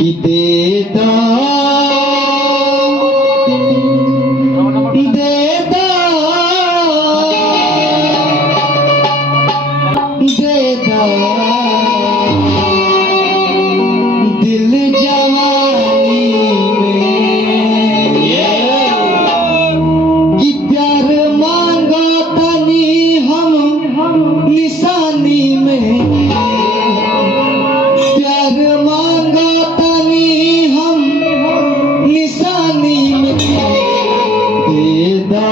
कि दे दो दिल जवानी में कि प्यार मांगो तनी हम निशानी में प्यार मांगो तनी हम निशानी में दे दो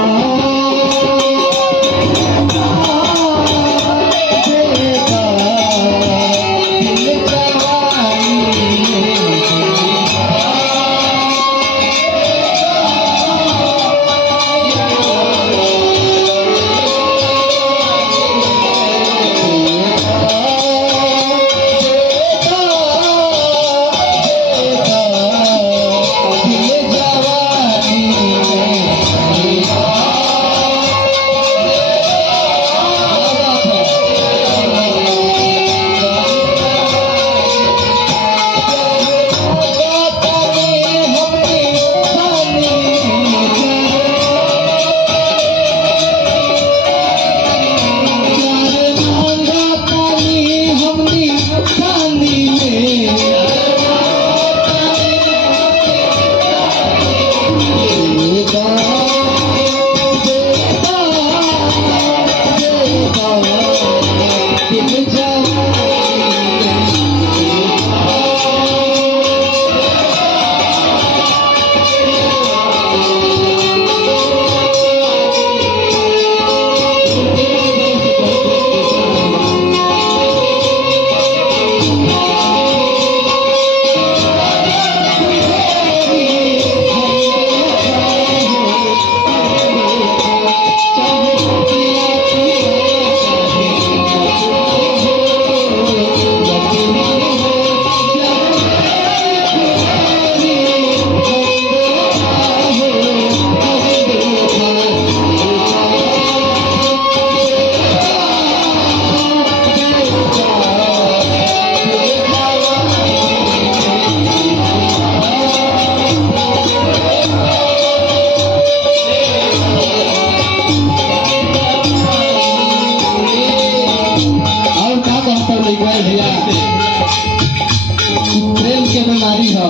प्रेम के बीमारी हो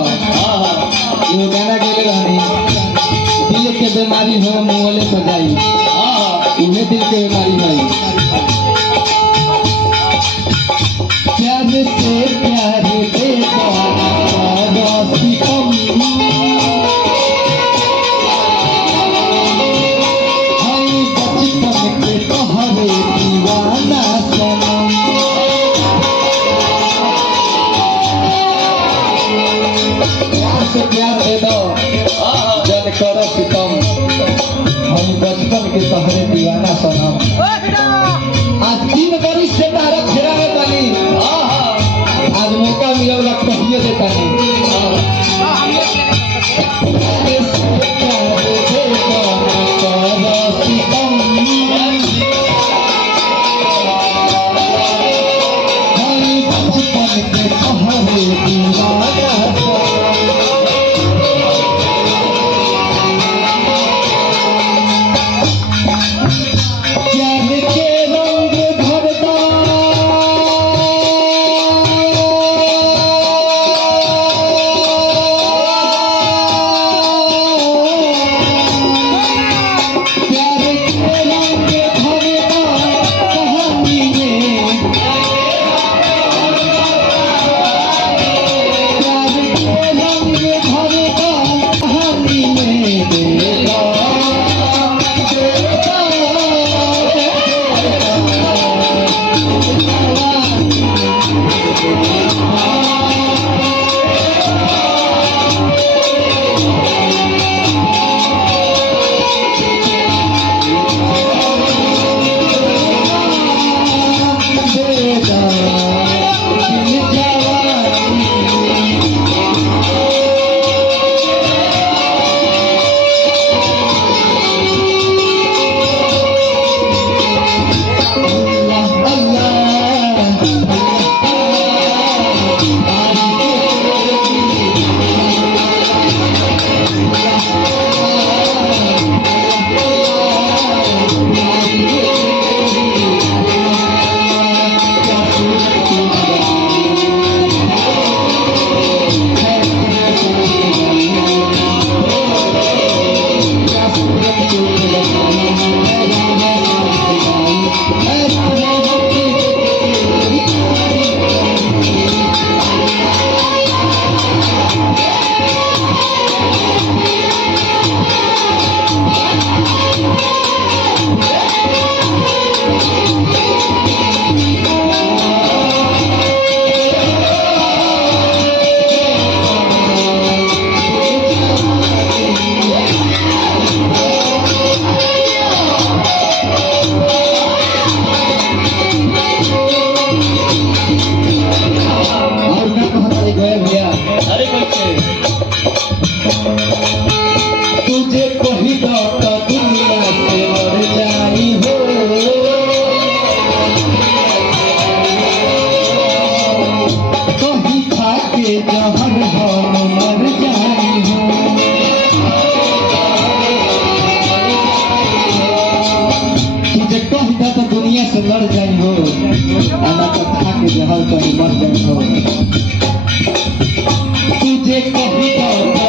यो गाना गेले रहनी दिल के बीमारी हो मोले पर जाई इन्हें दिल के बीमारी भाई प्यार से प्यार देता दोस्ती कम हम बचपन के तोहरे दीवाना सनम से प्यार दे दो जन करो सितम हम बचपन के तोहरे दीवाना सनम आज 3 बरिस से तारा फेरा में बनी आज मौका मिलल कहिए दे तानी क्या तुझे कही दो तो दुनिया से मर जाई हो कहीं खा के जहर हम मर जाई हो तुझे कही दो तो दुनिया से मर जाई हो आना तो खा के जहर कहीं मर जाई हो तुझे कही दो